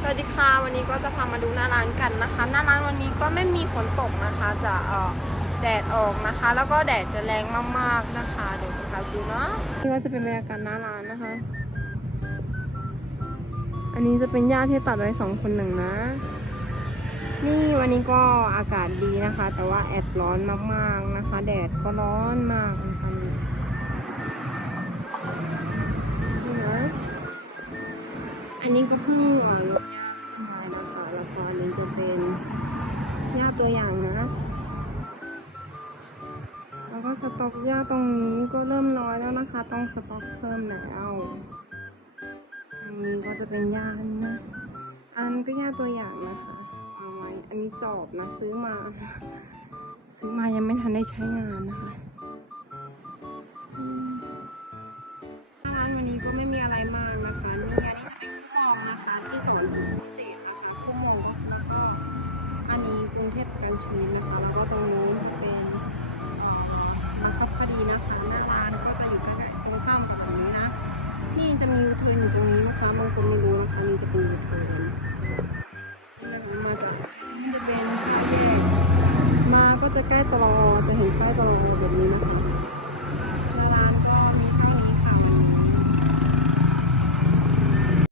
สวัสดีค่ะวันนี้ก็จะพามาดูหน้าร้านกันนะคะ หน้าร้านวันนี้ก็ไม่มีฝนตกนะคะ จะเอ่อแดดออกนะคะ แล้วก็แดดจะแรงมากๆนะคะ เดี๋ยวพาดูเนาะนี่ก็จะเป็นบรรยากาศหน้าร้านนะคะ อันนี้จะเป็นหญ้าที่ตัดไว้สองคนหนึ่งนะ นี่วันนี้ก็อากาศดีนะคะ แต่ว่าแอบร้อนมากๆนะคะ แดดก็ร้อนมากนะคะ นนี้ก็เพิ่งลดหญ้ามานะคะแล้วก็อันนี้จะเป็นหญ้าตัวอย่างนะ แล้วก็สต็อกหญ้าตรงนี้ก็เริ่มน้อยแล้วนะคะ ต้องสต็อกเพิ่มแล้วอันนี้ก็จะเป็นหญ้านนะอันนั้นก็หญ้าตัวอย่างนะคะเอาไว้อันนี้จอบนะซื้อมา ซื้อมายังไม่ทันได้ใช้งานนะคะร้านวันนี้ก็ไม่มีอะไรมากนะคะนี่อันนี้ กันชีวิตนะคะ แล้วก็ตรงนี้จะเป็นบังคับคดีนะคะหน้าร้านก็จะอยู่ใกล้ๆตรงข้ามกับตรงนี้นะ นี่จะมียูเทิร์นอยู่ตรงนี้นะคะบางคนไม่รู้นะคะนี่จะเป็นยูเทิร์นนี่มาจากนี่จะเป็นแยกมาก็จะใกล้ตลอจะเห็นป้ายตลอแบบนี้นะคะ